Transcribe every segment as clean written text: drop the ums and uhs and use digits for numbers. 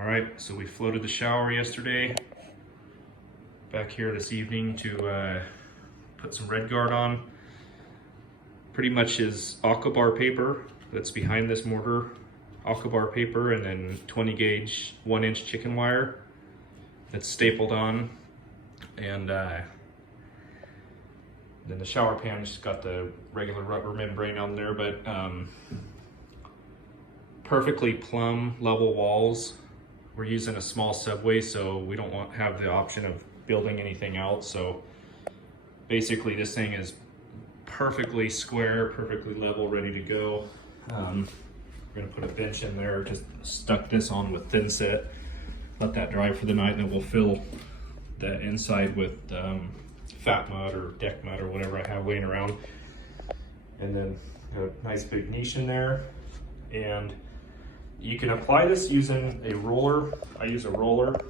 All right, so we floated the shower yesterday. Back here this evening to put some redgaurd on. Pretty much is Aquabar paper that's behind this mortar. Aquabar paper and then 20 gauge 1-inch chicken wire that's stapled on. And then the shower pan just got the regular rubber membrane on there, but perfectly plumb level walls. We're using a small subway, so we don't have the option of building anything else. So basically this thing is perfectly square, perfectly level, ready to go. We're gonna put a bench in there, just stuck this on with thin set, let that dry for the night, and then we'll fill the inside with fat mud or deck mud or whatever I have laying around. And then a nice big niche in there. And you can apply this using a roller. I use a roller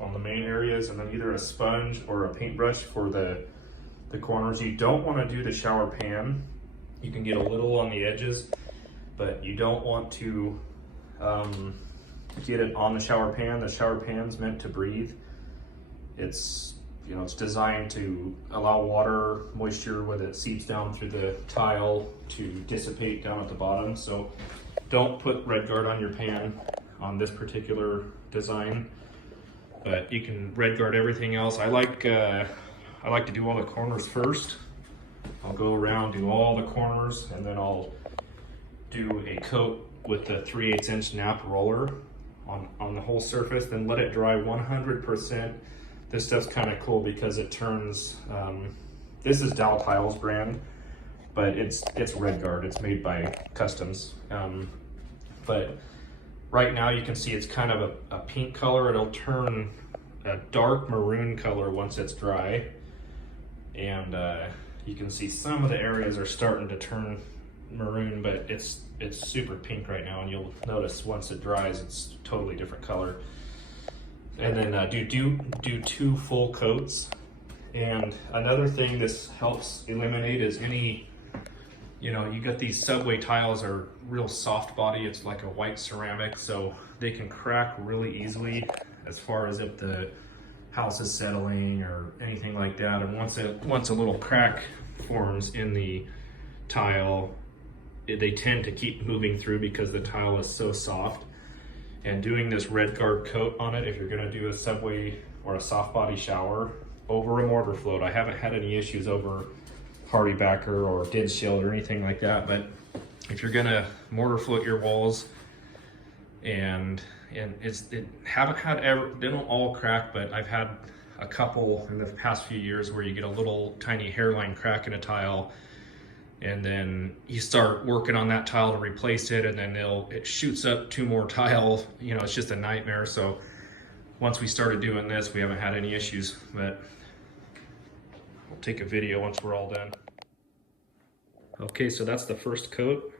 on the main areas, and then either a sponge or a paintbrush for the corners. You don't want to do the shower pan. You can get a little on the edges, but you don't want to get it on the shower pan. The shower pan's meant to breathe. It's designed to allow water, moisture, when it seeps down through the tile, to dissipate down at the bottom. So don't put redgaurd on your pan on this particular design, but you can redgaurd everything else. I like to do all the corners first. I'll go around, do all the corners, and then I'll do a coat with the 3/8 inch nap roller on the whole surface, then let it dry 100%. This stuff's kind of cool because it turns, this is Dow Tiles brand, but it's redgaurd. It's made by Customs. But right now you can see it's kind of a pink color. It'll turn a dark maroon color once it's dry. And you can see some of the areas are starting to turn maroon, but it's super pink right now, and you'll notice once it dries, it's a totally different color. And then do 2 full coats. And another thing this helps eliminate is any, you got these subway tiles are real soft body. It's like a white ceramic, so they can crack really easily as far as if the house is settling or anything like that. And once a little crack forms in the tile, they tend to keep moving through because the tile is so soft. And doing this redgaurd coat on it, if you're gonna do a subway or a soft body shower over a mortar float, I haven't had any issues over hardy backer or dead shield or anything like that. But if you're gonna mortar float your walls, and they don't all crack, but I've had a couple in the past few years where you get a little tiny hairline crack in a tile, and then you start working on that tile to replace it, and then it shoots up 2 more tiles. It's just a nightmare. So once we started doing this, we haven't had any issues, but we'll take a video once we're all done. Okay, so that's the first coat.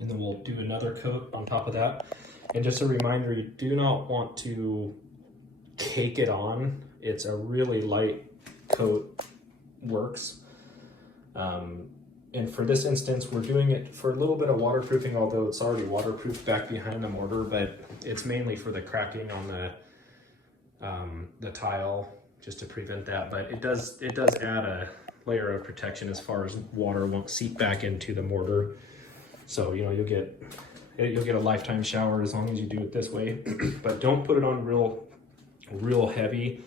And then we'll do another coat on top of that. And just a reminder, you do not want to cake it on. It's a really light coat works. And for this instance, we're doing it for a little bit of waterproofing, although it's already waterproof back behind the mortar, but it's mainly for the cracking on the tile, just to prevent that. But it does add a layer of protection as far as water won't seep back into the mortar. So you'll get a lifetime shower as long as you do it this way. But don't put it on real heavy.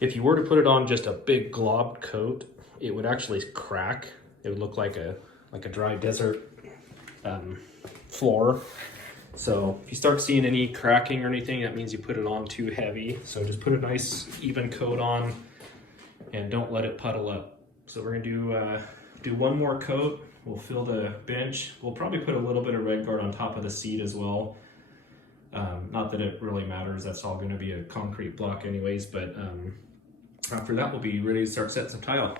If you were to put it on just a big glob coat, it would actually crack. It would look like a dry desert floor. So if you start seeing any cracking or anything, that means you put it on too heavy. So just put a nice even coat on and don't let it puddle up. So we're gonna do 1 more coat. We'll fill the bench. We'll probably put a little bit of redgaurd on top of the seat as well. Not that it really matters, that's all gonna be a concrete block anyways, but after that we'll be ready to start setting some tile.